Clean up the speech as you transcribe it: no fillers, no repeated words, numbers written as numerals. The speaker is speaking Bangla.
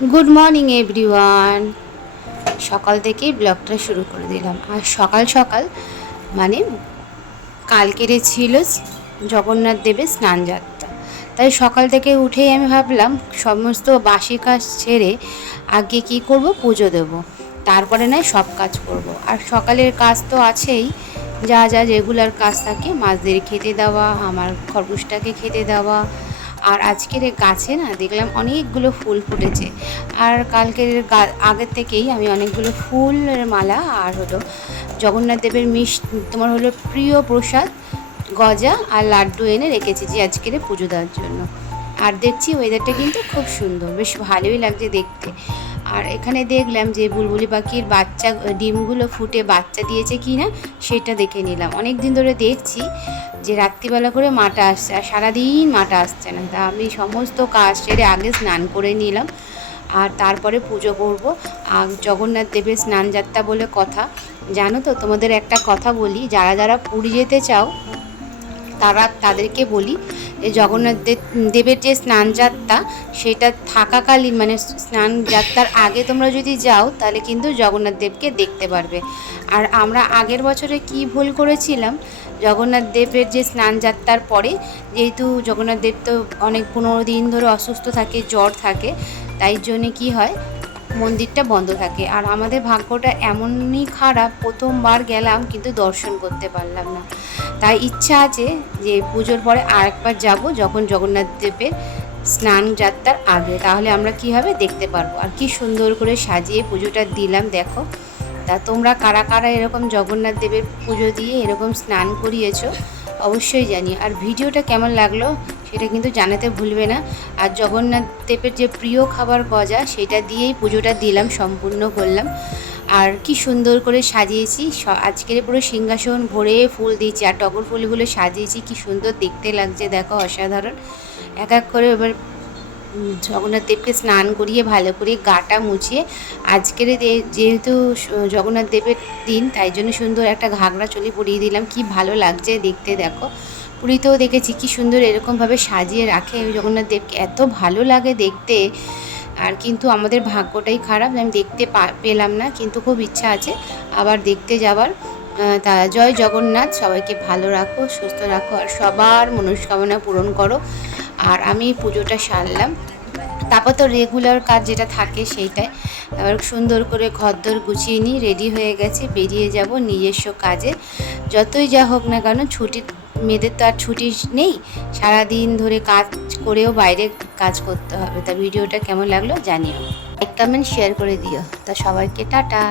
Good morning everyone. সকাল থেকেই ব্লগটা শুরু করে দিলাম। আর সকাল সকাল মানে কালকের ছিল জগন্নাথ দেবের স্নান যাত্রা, তাই সকাল থেকে উঠেই আমি ভাবলাম সমস্ত বাসি কাজ ছেড়ে আগে কি করব, পুজো দেব, তারপরে নয় সব কাজ করব। আর সকালের কাজ তো আছেই, যা যা রেগুলার কাজ থাকে, মাছদের খেতে দেওয়া, আমার খরগোশটাকে খেতে দেওয়া। আর আজকের গাছে না দেখলাম অনেকগুলো ফুল ফুটেছে। আর কালকের আগের থেকেই আমি অনেকগুলো ফুলের মালা আর হলো জগন্নাথ দেবের তোমার হলো প্রিয় প্রসাদ গজা আর লাড্ডু এনে রেখেছি যে আজকের পুজো দেওয়ার জন্য। আর দেখছি ওয়েদারটা কিন্তু খুব সুন্দর, বেশ ভালোই লাগছে দেখতে। আর এখানে দেখলাম যে বুলবুলি পাখির বাচ্চা ডিমগুলো ফুটে বাচ্চা দিয়েছে কি না সেটা দেখে নিলাম। অনেক দিন ধরে দেখছি যে রাত্রিবেলা করে মাটা আসছে আর সারাদিন মাটা আসছে না, তা আমি সমস্ত কাজ সেরে আগে স্নান করে নিলাম আর তারপরে পুজো করব। আর জগন্নাথ দেবের স্নান যাত্রা বলে কথা, জানো তো, তোমাদের একটা কথা বলি, যারা যারা পুরী যেতে চাও তাদেরকে বলি যে জগন্নাথ দেবের যে স্নান যাত্রা সেটা থাকাকালীন মানে স্নান যাত্রার আগে তোমরা যদি যাও তাহলে কিন্তু জগন্নাথ দেবকে দেখতে পারবে। আর আমরা আগের বছরে কি ভুল করেছিলাম, জগন্নাথ দেবের যে স্নান যাত্রার পরে, যেহেতু জগন্নাথ দেব তো অনেক 15 দিন ধরে অসুস্থ থাকে, জ্বর থাকে, তাই জন্যে কি হয় মন্দিরটা বন্ধ থাকে। আর আমাদের ভাগ্যটা এমনই খারাপ, প্রথমবার গেলাম কিন্তু দর্শন করতে পারলাম না। তাই ইচ্ছা আছে যে পুজোর পরে আরেকবার যাব, যখন জগন্নাথ দেবের স্নান যাত্রার আগে, তাহলে আমরা কি হবে দেখতে পারবো। আর কি সুন্দর করে সাজিয়ে পুজোটা দিলাম দেখো। তা তোমরা কারা কারা এরকম জগন্নাথ দেবের পুজো দিয়ে এরকম স্নান করিয়েছো অবশ্যই জানিও। আর ভিডিওটা কেমন লাগলো সেটা কিন্তু জানাতে ভুলবে না। আর জগন্নাথ দেবের যে প্রিয় খাবার গজা, সেটা দিয়েই পুজোটা দিলাম, সম্পূর্ণ করলাম। আর কি সুন্দর করে সাজিয়েছি, আজকের পুরো সিংহাসন ভরে ফুল দিয়েছি আর টগর ফুলগুলো সাজিয়েছি, কি সুন্দর দেখতে লাগছে দেখো, অসাধারণ। এক এক করে এবার জগন্নাথ দেবকে স্নান করিয়ে ভালো করে গাটা মুছিয়ে, আজকের যেহেতু জগন্নাথ দেবের দিন তাই জন্য সুন্দর একটা ঘাগরা চলি পরিয়ে দিলাম, কি ভালো লাগছে দেখতে দেখো। পুরীতেও দেখেছি কি সুন্দর এরকমভাবে সাজিয়ে রাখে জগন্নাথ দেবকে, এত ভালো লাগে দেখতে। আর কিন্তু আমাদের ভাগ্যটাই খারাপ, আমি দেখতে পেলাম না, কিন্তু খুব ইচ্ছা আছে আবার দেখতে যাবার। তা জয় জগন্নাথ, সবাইকে ভালো রাখো, সুস্থ রাখো আর সবার মনস্কামনা পূরণ করো। আর আমি পুজোটা সারলাম, তারপর তো রেগুলার কাজ যেটা থাকে সেইটাই আবার সুন্দর করে ঘরদোর গুছিয়ে নিই, রেডি হয়ে গেছে, বেরিয়ে যাব নিজস্ব কাজে। যতই যা হোক না কেন, ছুটির মেয়েদের তো আর ছুটি নেই, সারাদিন ধরে কাজ করেও বাইরে কাজ করতে হবে। তা ভিডিওটা কেমন লাগলো জানিও, লাইক কমেন্ট শেয়ার করে দিও। তা সবাইকে টাটা।